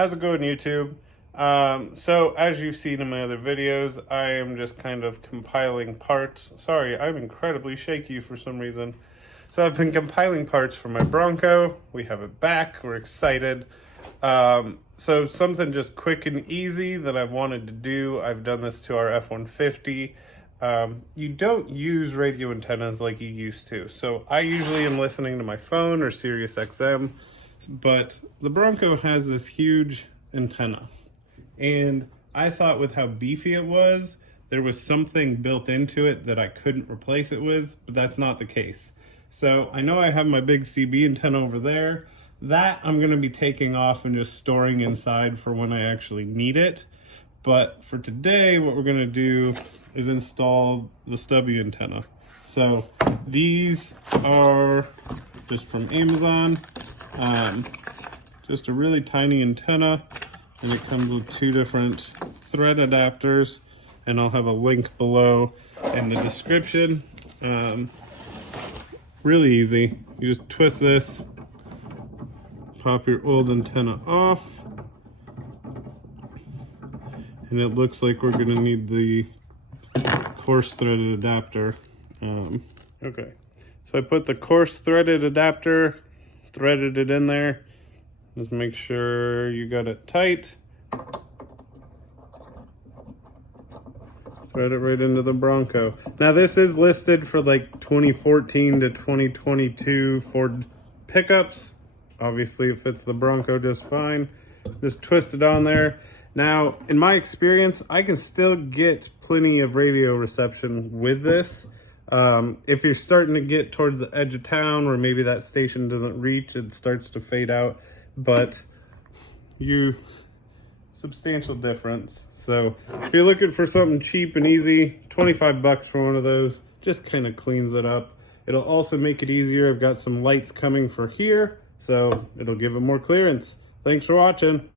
How's it going, YouTube? So as you've seen in my other videos, I am just kind of compiling parts. Sorry, I'm incredibly shaky for some reason. So I've been compiling parts for my Bronco. We have it back. We're excited. So something just quick and easy that I've wanted to do. I've done this to our F-150. You don't use radio antennas like you used to. So I usually am listening to my phone or Sirius XM. But the Bronco has this huge antenna, and I thought with how beefy it was, there was something built into it that I couldn't replace it with, but that's not the case. So I know I have my big CB antenna over there. That I'm going to be taking off and just storing inside for when I actually need it. But for today, what we're going to do is install the Stubby antenna. So these are just from Amazon. Just a really tiny antenna, and it comes with two different thread adapters, and I'll have a link below in the description. Really easy. You just twist this, pop your old antenna off, and it looks like we're going to need the coarse threaded adapter. Okay, so I put the coarse threaded adapter, threaded it in there. Just make sure you got it tight. Thread it right into the Bronco. Now this is listed for like 2014 to 2022 Ford pickups. Obviously it fits the Bronco just fine. Just twist it on there. Now, in my experience, I can still get plenty of radio reception with this. If you're starting to get towards the edge of town where maybe that station doesn't reach, it starts to fade out, but substantial difference. So if you're looking for something cheap and easy, 25 bucks for one of those, just kind of cleans it up. It'll also make it easier. I've got some lights coming for here, so it'll give it more clearance. Thanks for watching.